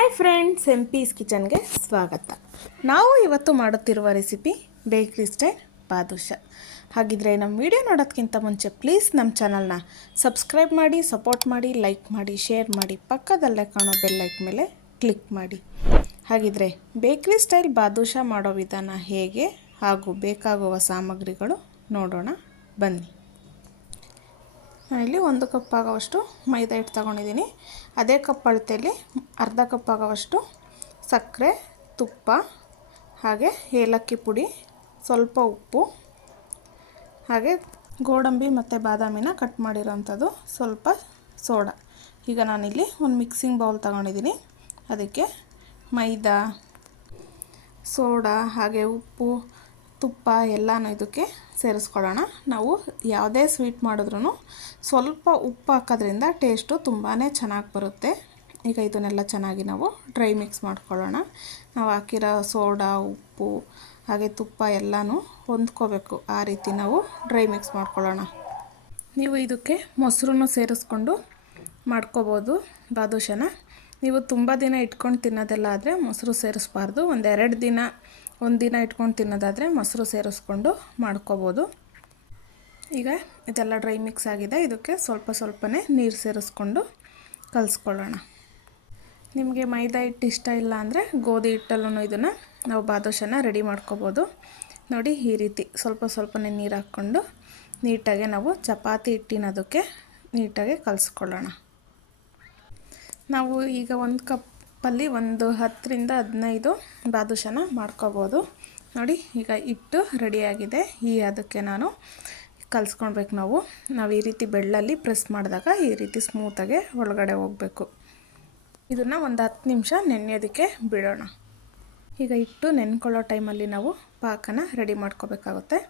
Hi friends M P's ಕಿಚನ್ಗೆ ಸ್ವಾಗತ. ನಾವು ಇವತ್ತು ಮಾಡುತ್ತಿರುವ ರೆಸಿಪಿ ಬೇಕ್ರಿ ಸ್ಟೈಲ್ ಬಾದುಷ ಹಾಗಿದ್ರೆ ನಮ್ಮ ವಿಡಿಯೋ ನೋಡೋದಕ್ಕಿಂತ ಮುಂಚೆ ಪ್ಲೀಸ್ ನಮ್ಮ ಚಾನಲ್ನ ಸಬ್ಸ್ಕ್ರೈಬ್ ಮಾಡಿ ಸಪೋರ್ಟ್ ಮಾಡಿ ಲೈಕ್ ಮಾಡಿ ಶೇರ್ ಮಾಡಿ, ಪಕ್ಕದಲ್ಲೇ ಕಾಣೋ ಬೆಲ್ಲೈಕ್ ಮೇಲೆ ಕ್ಲಿಕ್ ಮಾಡಿ. ಹಾಗಿದ್ರೆ ಬೇಕ್ರಿ ಸ್ಟೈಲ್ ಬಾದುಷ ಮಾಡೋ ವಿಧಾನ ಹೇಗೆ ಹಾಗೂ ಬೇಕಾಗುವ ಸಾಮಗ್ರಿಗಳು ನೋಡೋಣ ಬನ್ನಿ. ನಾನಿಲ್ಲಿ ಒಂದು ಕಪ್ ಆಗೋವಷ್ಟು ಮೈದಾ ಹಿಟ್ಟು ತಗೊಂಡಿದ್ದೀನಿ. ಅದೇ ಕಪ್ ಅಳತೆಯಲ್ಲಿ ಅರ್ಧ ಕಪ್ ಆಗೋವಷ್ಟು ಸಕ್ಕರೆ, ತುಪ್ಪ, ಹಾಗೆ ಏಲಕ್ಕಿ ಪುಡಿ, ಸ್ವಲ್ಪ ಉಪ್ಪು, ಹಾಗೆ ಗೋಡಂಬಿ ಮತ್ತು ಬಾದಾಮಿನ ಕಟ್ ಮಾಡಿರೋಂಥದ್ದು ಸ್ವಲ್ಪ ಸೋಡಾ. ಈಗ ನಾನಿಲ್ಲಿ ಒಂದು ಮಿಕ್ಸಿಂಗ್ ಬೌಲ್ ತಗೊಂಡಿದ್ದೀನಿ. ಅದಕ್ಕೆ ಮೈದಾ, ಸೋಡಾ, ಹಾಗೆ ಉಪ್ಪು, ತುಪ್ಪ ಎಲ್ಲನೂ ಇದಕ್ಕೆ ಸೇರಿಸ್ಕೊಳ್ಳೋಣ. ನಾವು ಯಾವುದೇ ಸ್ವೀಟ್ ಮಾಡಿದ್ರೂ ಸ್ವಲ್ಪ ಉಪ್ಪು ಹಾಕೋದ್ರಿಂದ ಟೇಸ್ಟು ತುಂಬಾ ಚೆನ್ನಾಗಿ ಬರುತ್ತೆ. ಈಗ ಇದನ್ನೆಲ್ಲ ಚೆನ್ನಾಗಿ ನಾವು ಡ್ರೈ ಮಿಕ್ಸ್ ಮಾಡ್ಕೊಳ್ಳೋಣ. ನಾವು ಹಾಕಿರೋ ಸೋಡಾ, ಉಪ್ಪು, ಹಾಗೆ ತುಪ್ಪ ಎಲ್ಲನೂ ಹೊಂದ್ಕೋಬೇಕು. ಆ ರೀತಿ ನಾವು ಡ್ರೈ ಮಿಕ್ಸ್ ಮಾಡ್ಕೊಳ್ಳೋಣ. ನೀವು ಇದಕ್ಕೆ ಮೊಸರನ್ನು ಸೇರಿಸ್ಕೊಂಡು ಮಾಡ್ಕೋಬೋದು ಬಾದುಷನ. ನೀವು ತುಂಬ ದಿನ ಇಟ್ಕೊಂಡು ತಿನ್ನೋದೆಲ್ಲ ಆದರೆ ಮೊಸರು ಸೇರಿಸ್ಬಾರ್ದು. ಒಂದೆರಡು ದಿನ ಒಂದು ದಿನ ಇಟ್ಕೊಂಡು ತಿನ್ನೋದಾದರೆ ಮೊಸರು ಸೇರಿಸ್ಕೊಂಡು ಮಾಡ್ಕೋಬೋದು. ಈಗ ಇದೆಲ್ಲ ಡ್ರೈ ಮಿಕ್ಸ್ ಆಗಿದೆ. ಇದಕ್ಕೆ ಸ್ವಲ್ಪ ಸ್ವಲ್ಪನೇ ನೀರು ಸೇರಿಸ್ಕೊಂಡು ಕಲಿಸ್ಕೊಳ್ಳೋಣ. ನಿಮಗೆ ಮೈದಾ ಹಿಟ್ಟು ಇಷ್ಟ ಇಲ್ಲ ಅಂದರೆ ಗೋಧಿ ಹಿಟ್ಟಲ್ಲೂ ಇದನ್ನು ನಾವು ಬಾದೋಶನ ರೆಡಿ ಮಾಡ್ಕೋಬೋದು. ನೋಡಿ ಈ ರೀತಿ ಸ್ವಲ್ಪ ಸ್ವಲ್ಪನೇ ನೀರು ಹಾಕ್ಕೊಂಡು ನೀಟಾಗಿ ನಾವು ಚಪಾತಿ ಹಿಟ್ಟಿನದಕ್ಕೆ ನೀಟಾಗಿ ಕಲಿಸ್ಕೊಳ್ಳೋಣ. ನಾವು ಈಗ ಒಂದು ಕಪ್ಪಲ್ಲಿ ಒಂದು ಹತ್ತರಿಂದ ಹದಿನೈದು ಬಾದುಷನ ಮಾಡ್ಕೋಬೋದು. ನೋಡಿ, ಈಗ ಹಿಟ್ಟು ರೆಡಿಯಾಗಿದೆ. ಈ ಅದಕ್ಕೆ ನಾನು ಕಲಿಸ್ಕೊಳ್ಬೇಕು ನಾವು. ನಾವು ಈ ರೀತಿ ಬೆಳ್ಳಲ್ಲಿ ಪ್ರೆಸ್ ಮಾಡಿದಾಗ ಈ ರೀತಿ ಸ್ಮೂತಾಗೆ ಒಳಗಡೆ ಹೋಗಬೇಕು. ಇದನ್ನು ಒಂದು ಹತ್ತು ನಿಮಿಷ ನೆನೆಯೋದಕ್ಕೆ ಬಿಡೋಣ. ಈಗ ಇಟ್ಟು ನೆನ್ಕೊಳ್ಳೋ ಟೈಮಲ್ಲಿ ನಾವು ಪಾಕನ ರೆಡಿ ಮಾಡ್ಕೋಬೇಕಾಗುತ್ತೆ.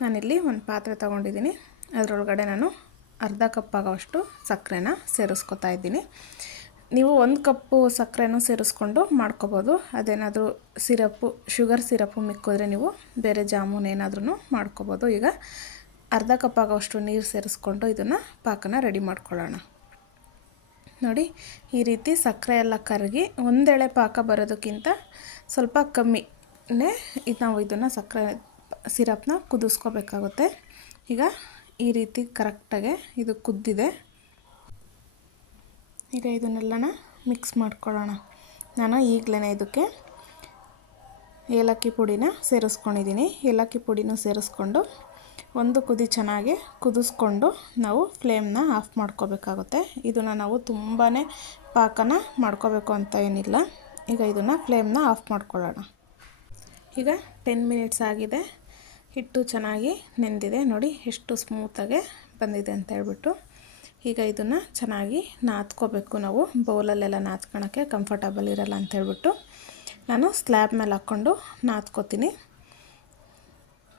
ನಾನಿಲ್ಲಿ ಒಂದು ಪಾತ್ರೆ ತೊಗೊಂಡಿದ್ದೀನಿ. ಅದರೊಳಗಡೆ ನಾನು ಅರ್ಧ ಕಪ್ ಆಗೋಷ್ಟು ಸಕ್ಕರೆನ ಸೇರಿಸ್ಕೊತಾ ಇದ್ದೀನಿ. ನೀವು ಒಂದು ಕಪ್ಪು ಸಕ್ಕರೆನೂ ಸೇರಿಸ್ಕೊಂಡು ಮಾಡ್ಕೋಬೋದು. ಅದೇನಾದರೂ ಸಿರಪ್ಪು ಶುಗರ್ ಸಿರಪ್ಪು ಮಿಕ್ಕಿದ್ರೆ ನೀವು ಬೇರೆ ಜಾಮೂನ್ ಏನಾದ್ರೂ ಮಾಡ್ಕೋಬೋದು. ಈಗ ಅರ್ಧ ಕಪ್ ಆಗೋಷ್ಟು ನೀರು ಸೇರಿಸ್ಕೊಂಡು ಇದನ್ನು ಪಾಕನ ರೆಡಿ ಮಾಡ್ಕೊಳ್ಳೋಣ. ನೋಡಿ, ಈ ರೀತಿ ಸಕ್ಕರೆ ಎಲ್ಲ ಕರಗಿ ಒಂದೆಳೆ ಪಾಕ ಬರೋದಕ್ಕಿಂತ ಸ್ವಲ್ಪ ಕಮ್ಮಿನೇ ಇದು ನಾವು ಇದನ್ನು ಸಕ್ಕರೆ ಸಿರಪ್ನ ಕುದಿಸ್ಕೋಬೇಕಾಗುತ್ತೆ. ಈಗ ಈ ರೀತಿ ಕರೆಕ್ಟಾಗೆ ಇದು ಕುದ್ದಿದೆ. ಈಗ ಇದನ್ನೆಲ್ಲನ ಮಿಕ್ಸ್ ಮಾಡ್ಕೊಳ್ಳೋಣ. ನಾನು ಈಗಲೇ ಇದಕ್ಕೆ ಏಲಕ್ಕಿ ಪುಡಿನ ಸೇರಿಸ್ಕೊಂಡಿದ್ದೀನಿ. ಏಲಕ್ಕಿ ಪುಡಿನೂ ಸೇರಿಸ್ಕೊಂಡು ಒಂದು ಕುದಿ ಚೆನ್ನಾಗಿ ಕುದಿಸ್ಕೊಂಡು ನಾವು ಫ್ಲೇಮ್ನ ಆಫ್ ಮಾಡ್ಕೋಬೇಕಾಗುತ್ತೆ. ಇದನ್ನು ನಾವು ತುಂಬಾ ಪಾಕನ ಮಾಡ್ಕೋಬೇಕು ಅಂತ ಏನಿಲ್ಲ. ಈಗ ಇದನ್ನು ಫ್ಲೇಮ್ನ ಆಫ್ ಮಾಡ್ಕೊಳ್ಳೋಣ. ಈಗ ಟೆನ್ ಮಿನಿಟ್ಸ್ ಆಗಿದೆ. ಹಿಟ್ಟು ಚೆನ್ನಾಗಿ ನೆಂದಿದೆ. ನೋಡಿ ಎಷ್ಟು ಸ್ಮೂತಾಗೆ ಬಂದಿದೆ ಅಂತ ಹೇಳ್ಬಿಟ್ಟು. ಈಗ ಇದನ್ನು ಚೆನ್ನಾಗಿ ನಾದ್ಕೋಬೇಕು ನಾವು. ಬೌಲಲ್ಲೆಲ್ಲ ನಾದ್ಕೊಳಕ್ಕೆ ಕಂಫರ್ಟಬಲ್ ಇರಲ್ಲ ಅಂತ ಹೇಳ್ಬಿಟ್ಟು ನಾನು ಸ್ಲ್ಯಾಬ್ ಮೇಲೆ ಹಾಕ್ಕೊಂಡು ನಾದ್ಕೋತೀನಿ.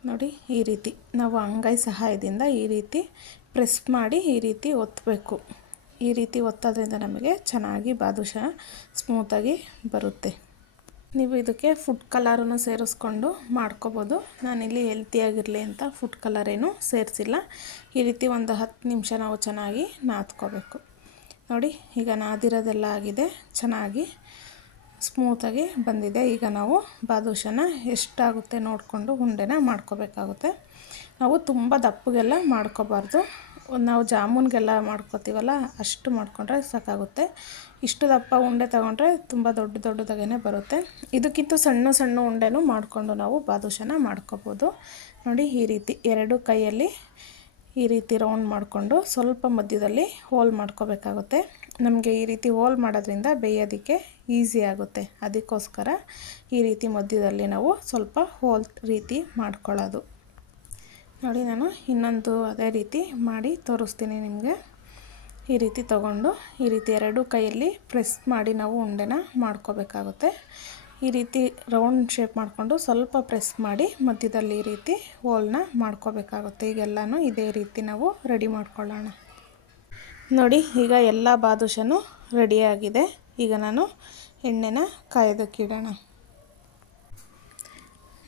ನೋಡಿ, ಈ ರೀತಿ ನಾವು ಅಂಗೈ ಸಹಾಯದಿಂದ ಈ ರೀತಿ ಪ್ರೆಸ್ ಮಾಡಿ ಈ ರೀತಿ ಒತ್ತಬೇಕು ಈ ರೀತಿ ಒತ್ತೋದ್ರಿಂದ ನಮಗೆ ಚೆನ್ನಾಗಿ ಬಾದುಷ ಸ್ಮೂತಾಗಿ ಬರುತ್ತೆ. ನೀವು ಇದಕ್ಕೆ ಫುಡ್ ಕಲರನ್ನು ಸೇರಿಸ್ಕೊಂಡು ಮಾಡ್ಕೋಬೋದು. ನಾನಿಲ್ಲಿ ಹೆಲ್ತಿಯಾಗಿರಲಿ ಅಂತ ಫುಡ್ ಕಲರ್ ಏನು ಸೇರಿಸಿಲ್ಲ. ಈ ರೀತಿ ಒಂದು ಹತ್ತು ನಿಮಿಷ ನಾವು ಚೆನ್ನಾಗಿ ನಾದ್ಕೋಬೇಕು. ನೋಡಿ, ಈಗ ನಾದಿರೋದೆಲ್ಲ ಆಗಿದೆ. ಚೆನ್ನಾಗಿ ಸ್ಮೂತಾಗಿ ಬಂದಿದೆ. ಈಗ ನಾವು ಬಾದುಷನ ಎಷ್ಟಾಗುತ್ತೆ ನೋಡಿಕೊಂಡು ಉಂಡೆನ ಮಾಡ್ಕೋಬೇಕಾಗುತ್ತೆ. ನಾವು ತುಂಬ ದಪ್ಪಗೆಲ್ಲ ಮಾಡ್ಕೋಬಾರ್ದು. ನಾವು ಜಾಮೂನ್ಗೆಲ್ಲ ಮಾಡ್ಕೋತೀವಲ್ಲ, ಅಷ್ಟು ಮಾಡಿಕೊಂಡ್ರೆ ಸಾಕಾಗುತ್ತೆ. ಇಷ್ಟು ದಪ್ಪ ಉಂಡೆ ತಗೊಂಡ್ರೆ ತುಂಬ ದೊಡ್ಡ ದೊಡ್ಡದಾಗೇ ಬರುತ್ತೆ. ಇದಕ್ಕಿಂತ ಸಣ್ಣ ಸಣ್ಣ ಉಂಡೆನೂ ಮಾಡಿಕೊಂಡು ನಾವು ಬಾದುಷನ ಮಾಡ್ಕೋಬೋದು. ನೋಡಿ ಈ ರೀತಿ ಎರಡು ಕೈಯಲ್ಲಿ ಈ ರೀತಿ ರೌಂಡ್ ಮಾಡಿಕೊಂಡು ಸ್ವಲ್ಪ ಮಧ್ಯದಲ್ಲಿ ಹೋಲ್ ಮಾಡ್ಕೋಬೇಕಾಗುತ್ತೆ. ನಮಗೆ ಈ ರೀತಿ ಹೋಲ್ ಮಾಡೋದ್ರಿಂದ ಬೇಯೋದಕ್ಕೆ ಈಸಿ ಆಗುತ್ತೆ. ಅದಕ್ಕೋಸ್ಕರ ಈ ರೀತಿ ಮಧ್ಯದಲ್ಲಿ ನಾವು ಸ್ವಲ್ಪ ಹೋಲ್ ರೀತಿ ಮಾಡ್ಕೊಳ್ಳೋದು. ನೋಡಿ ನಾನು ಇನ್ನೊಂದು ಅದೇ ರೀತಿ ಮಾಡಿ ತೋರಿಸ್ತೀನಿ ನಿಮಗೆ. ಈ ರೀತಿ ತಗೊಂಡು ಈ ರೀತಿ ಎರಡು ಕೈಯಲ್ಲಿ ಪ್ರೆಸ್ ಮಾಡಿ ನಾವು ಉಂಡೆನ ಮಾಡ್ಕೋಬೇಕಾಗುತ್ತೆ. ಈ ರೀತಿ ರೌಂಡ್ ಶೇಪ್ ಮಾಡಿಕೊಂಡು ಸ್ವಲ್ಪ ಪ್ರೆಸ್ ಮಾಡಿ ಮಧ್ಯದಲ್ಲಿ ಈ ರೀತಿ ಹೋಲ್ನ ಮಾಡ್ಕೋಬೇಕಾಗುತ್ತೆ. ಈಗೆಲ್ಲನೂ ಇದೇ ರೀತಿ ನಾವು ರೆಡಿ ಮಾಡ್ಕೊಳ್ಳೋಣ. ನೋಡಿ, ಈಗ ಎಲ್ಲ ಬಾದುಷನೂ ರೆಡಿಯಾಗಿದೆ. ಈಗ ನಾನು ಎಣ್ಣೆನ ಕಾಯೋದಕ್ಕಿಡೋಣ.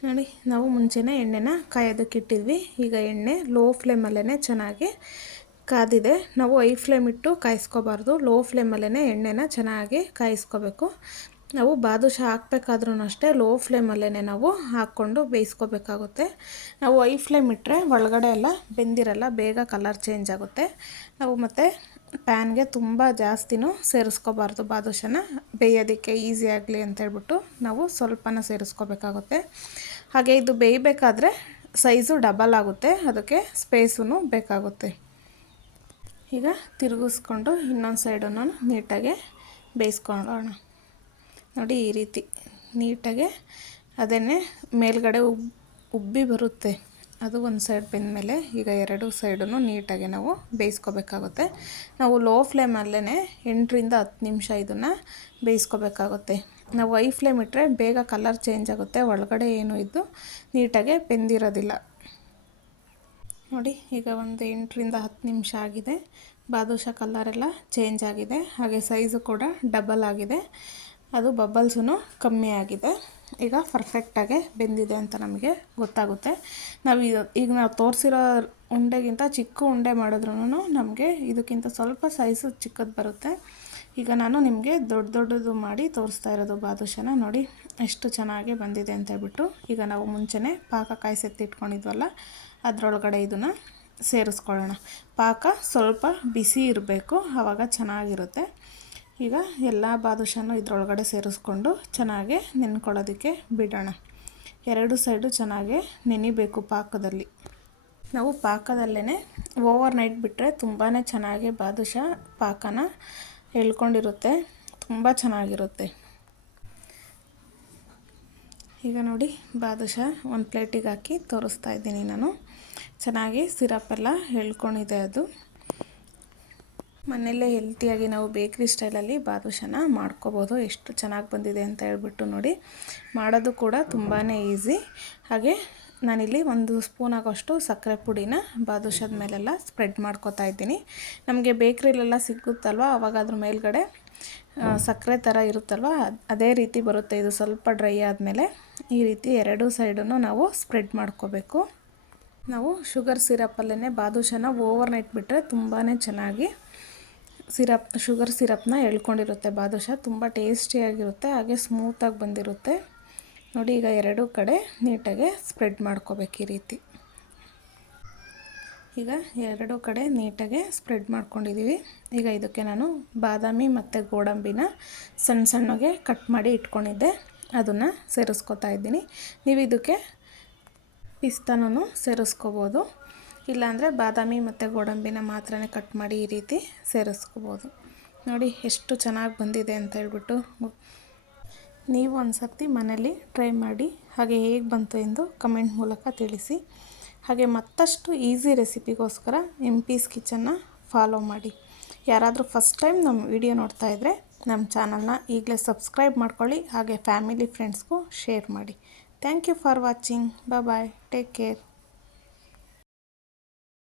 ನೋಡಿ, ನಾವು ಮುಂಚೆನೇ ಎಣ್ಣೆನ ಕಾಯೋದಕ್ಕಿಟ್ಟಿದ್ವಿ ಈಗ ಎಣ್ಣೆ ಲೋ ಫ್ಲೇಮಲ್ಲೇ ಚೆನ್ನಾಗಿ ಕಾದಿದೆ. ನಾವು ಐ ಫ್ಲೇಮ್ ಇಟ್ಟು ಕಾಯಿಸ್ಕೋಬಾರ್ದು. ಲೋ ಫ್ಲೇಮಲ್ಲೇ ಎಣ್ಣೆನ ಚೆನ್ನಾಗಿ ಕಾಯಿಸ್ಕೋಬೇಕು. ನಾವು ಬಾದುಷಾ ಹಾಕ್ಬೇಕಾದ್ರೂ ಅಷ್ಟೇ ಲೋ ಫ್ಲೇಮಲ್ಲೇ ನಾವು ಹಾಕ್ಕೊಂಡು ಬೇಯಿಸ್ಕೋಬೇಕಾಗುತ್ತೆ. ನಾವು ಐ ಫ್ಲೇಮ್ ಇಟ್ಟರೆ ಒಳಗಡೆ ಎಲ್ಲ ಬೆಂದಿರಲ್ಲ, ಬೇಗ ಕಲರ್ ಚೇಂಜ್ ಆಗುತ್ತೆ. ನಾವು ಮತ್ತು ಪ್ಯಾನ್ಗೆ ತುಂಬ ಜಾಸ್ತಿನೂ ಸೇರಿಸ್ಕೋಬಾರ್ದು ಬಾದುಷನ. ಬೇಯೋದಕ್ಕೆ ಈಸಿ ಆಗಲಿ ಅಂತೇಳ್ಬಿಟ್ಟು ನಾವು ಸ್ವಲ್ಪನ ಸೇರಿಸ್ಕೋಬೇಕಾಗುತ್ತೆ. ಹಾಗೆ ಇದು ಬೇಯಬೇಕಾದ್ರೆ ಸೈಜು ಡಬಲ್ ಆಗುತ್ತೆ. ಅದಕ್ಕೆ ಸ್ಪೇಸೂ ಬೇಕಾಗುತ್ತೆ. ಈಗ ತಿರುಗಿಸ್ಕೊಂಡು ಇನ್ನೊಂದು ಸೈಡನ್ನು ನೀಟಾಗಿ ಬೇಯಿಸ್ಕೊಳ್ಳೋಣ. ನೋಡಿ ಈ ರೀತಿ ನೀಟಾಗೆ ಅದನ್ನೇ ಮೇಲ್ಗಡೆ ಉಬ್, ಉಬ್ಬಿ ಬರುತ್ತೆ. ಅದು ಒಂದು ಸೈಡ್ ಬೆಂದಮೇಲೆ ಈಗ ಎರಡು ಸೈಡನ್ನು ನೀಟಾಗಿ ನಾವು ಬೇಯಿಸ್ಕೋಬೇಕಾಗುತ್ತೆ. ನಾವು ಲೋ ಫ್ಲೇಮಲ್ಲೇ ಎಂಟರಿಂದ ಹತ್ತು ನಿಮಿಷ ಇದನ್ನು ಬೇಯಿಸ್ಕೋಬೇಕಾಗುತ್ತೆ. ನಾವು ಐ ಫ್ಲೇಮ್ ಇಟ್ಟರೆ ಬೇಗ ಕಲರ್ ಚೇಂಜ್ ಆಗುತ್ತೆ, ಒಳಗಡೆ ಏನು ಇದ್ದು ನೀಟಾಗೆ ಬೆಂದಿರೋದಿಲ್ಲ. ನೋಡಿ, ಈಗ ಒಂದು ಎಂಟರಿಂದ ಹತ್ತು ನಿಮಿಷ ಆಗಿದೆ. ಬಾದುಷಾ ಕಲರೆಲ್ಲ ಚೇಂಜ್ ಆಗಿದೆ. ಹಾಗೆ ಸೈಜು ಕೂಡ ಡಬಲ್ ಆಗಿದೆ. ಅದು ಬಬಲ್ಸೂ ಕಮ್ಮಿ ಆಗಿದೆ. ಈಗ ಪರ್ಫೆಕ್ಟಾಗೆ ಬೆಂದಿದೆ ಅಂತ ನಮಗೆ ಗೊತ್ತಾಗುತ್ತೆ. ನಾವು ಈಗ ನಾವು ತೋರಿಸಿರೋ ಉಂಡೆಗಿಂತ ಚಿಕ್ಕ ಉಂಡೆ ಮಾಡಿದ್ರೂ ನಮಗೆ ಇದಕ್ಕಿಂತ ಸ್ವಲ್ಪ ಸೈಜು ಚಿಕ್ಕದು ಬರುತ್ತೆ. ಈಗ ನಾನು ನಿಮಗೆ ದೊಡ್ಡ ದೊಡ್ಡದು ಮಾಡಿ ತೋರಿಸ್ತಾ ಇರೋದು ಬಾದುಷನ ನೋಡಿ, ಎಷ್ಟು ಚೆನ್ನಾಗಿ ಬಂದಿದೆ ಅಂತ ಹೇಳ್ಬಿಟ್ಟು. ಈಗ ನಾವು ಮುಂಚೆನೆ ಪಾಕ ಕಾಯಿಸೆತ್ತಿಟ್ಕೊಂಡಿದ್ವಲ್ಲ, ಅದರೊಳಗಡೆ ಇದನ್ನು ಸೇರಿಸ್ಕೊಳ್ಳೋಣ. ಪಾಕ ಸ್ವಲ್ಪ ಬಿಸಿ ಇರಬೇಕು ಆವಾಗ ಚೆನ್ನಾಗಿರುತ್ತೆ. ಈಗ ಎಲ್ಲ ಬಾದುಷಾನು ಇದರೊಳಗಡೆ ಸೇರಿಸ್ಕೊಂಡು ಚೆನ್ನಾಗಿ ನೆನ್ಕೊಳ್ಳೋದಕ್ಕೆ ಬಿಡೋಣ. ಎರಡು ಸೈಡು ಚೆನ್ನಾಗಿ ನೆನಿಬೇಕು ಪಾಕದಲ್ಲಿ. ನಾವು ಪಾಕದಲ್ಲೇ ಓವರ್ ನೈಟ್ ಬಿಟ್ಟರೆ ತುಂಬಾ ಚೆನ್ನಾಗಿ ಬಾದುಷ ಪಾಕನ ಎಳ್ಕೊಂಡಿರುತ್ತೆ ತುಂಬ ಚೆನ್ನಾಗಿರುತ್ತೆ. ಈಗ ನೋಡಿ, ಬಾದುಷಾ ಒಂದು ಪ್ಲೇಟಿಗೆ ಹಾಕಿ ತೋರಿಸ್ತಾ ಇದ್ದೀನಿ ನಾನು. ಚೆನ್ನಾಗಿ ಸಿರಪ್ ಎಲ್ಲ ಹೇಳ್ಕೊಂಡಿದೆ ಅದು. ಮನೆಯಲ್ಲೇ ಹೆಲ್ತಿಯಾಗಿ ನಾವು ಬೇಕ್ರಿ ಸ್ಟೈಲಲ್ಲಿ ಬಾದುಷಾನ ಮಾಡ್ಕೋಬೋದು. ಎಷ್ಟು ಚೆನ್ನಾಗಿ ಬಂದಿದೆ ಅಂತ ಹೇಳ್ಬಿಟ್ಟು ನೋಡಿ. ಮಾಡೋದು ಕೂಡ ತುಂಬಾ ಈಸಿ ಹಾಗೆ ನಾನಿಲ್ಲಿ ಒಂದು ಸ್ಪೂನ್ ಆಗೋಷ್ಟು ಸಕ್ಕರೆ ಪುಡಿನ ಬಾದುಷದ ಮೇಲೆಲ್ಲ ಸ್ಪ್ರೆಡ್ ಮಾಡ್ಕೋತಾ ಇದ್ದೀನಿ. ನಮಗೆ ಬೇಕ್ರಿಲೆಲ್ಲ ಸಿಗುತ್ತಲ್ವ? ಅವಾಗ ಅದ್ರ ಮೇಲ್ಗಡೆ ಸಕ್ಕರೆ ಥರ ಇರುತ್ತಲ್ವ? ಅದೇ ರೀತಿ ಬರುತ್ತೆ. ಇದು ಸ್ವಲ್ಪ ಡ್ರೈ ಆದಮೇಲೆ ಈ ರೀತಿ ಎರಡೂ ಸೈಡನ್ನು ನಾವು ಸ್ಪ್ರೆಡ್ ಮಾಡ್ಕೋಬೇಕು. ನಾವು ಶುಗರ್ ಸಿರಪಲ್ಲೇ ಬಾದುಷಾನ ಓವರ್ ನೈಟ್ ಬಿಟ್ಟರೆ ತುಂಬಾ ಚೆನ್ನಾಗಿ ಸಿರಪ್, ಶುಗರ್ ಸಿರಪ್ನ ಎಳ್ಕೊಂಡಿರುತ್ತೆ. ಬಾದುಷ ತುಂಬ ಟೇಸ್ಟಿಯಾಗಿರುತ್ತೆ, ಹಾಗೆ ಸ್ಮೂತಾಗಿ ಬಂದಿರುತ್ತೆ. ನೋಡಿ, ಈಗ ಎರಡೂ ಕಡೆ ನೀಟಾಗಿ ಸ್ಪ್ರೆಡ್ ಮಾಡ್ಕೋಬೇಕು ಈ ರೀತಿ. ಈಗ ಎರಡೂ ಕಡೆ ನೀಟಾಗಿ ಸ್ಪ್ರೆಡ್ ಮಾಡ್ಕೊಂಡಿದ್ದೀವಿ. ಈಗ ಇದಕ್ಕೆ ನಾನು ಬಾದಾಮಿ ಮತ್ತು ಗೋಡಂಬಿನ ಸಣ್ಣ ಸಣ್ಣಗೆ ಕಟ್ ಮಾಡಿ ಇಟ್ಕೊಂಡಿದ್ದೆ. ಅದನ್ನು ಸೇರಿಸ್ಕೊತಾ ಇದ್ದೀನಿ. ನೀವು ಇದಕ್ಕೆ ಪಿಸ್ತಾನೂ ಸೇರಿಸ್ಕೋಬೋದು. ಇಲ್ಲಾಂದರೆ ಬಾದಾಮಿ ಮತ್ತು ಗೋಡಂಬಿನ ಮಾತ್ರನೇ ಕಟ್ ಮಾಡಿ ಈ ರೀತಿ ಸೇರಿಸ್ಕೋಬೋದು. ನೋಡಿ, ಎಷ್ಟು ಚೆನ್ನಾಗಿ ಬಂದಿದೆ ಅಂತ ಹೇಳ್ಬಿಟ್ಟು ನೀವು ಒಂದು ಸರ್ತಿ ಮನೇಲಿ ಟ್ರೈ ಮಾಡಿ, ಹಾಗೆ ಹೇಗೆ ಬಂತು ಎಂದು ಕಮೆಂಟ್ ಮೂಲಕ ತಿಳಿಸಿ. ಹಾಗೆ ಮತ್ತಷ್ಟು ಈಸಿ ರೆಸಿಪಿಗೋಸ್ಕರ ಎಂ ಪೀಸ್ ಕಿಚನ್ನ ಫಾಲೋ ಮಾಡಿ. ಯಾರಾದರೂ ಫಸ್ಟ್ ಟೈಮ್ ನಮ್ಮ ವಿಡಿಯೋ ನೋಡ್ತಾ ಇದ್ದರೆ ನಮ್ಮ ಚಾನಲ್ನ ಈಗಲೇ ಸಬ್ಸ್ಕ್ರೈಬ್ ಮಾಡ್ಕೊಳ್ಳಿ, ಹಾಗೆ ಫ್ಯಾಮಿಲಿ ಫ್ರೆಂಡ್ಸ್ಗೂ ಶೇರ್ ಮಾಡಿ. Thank you for watching bye take care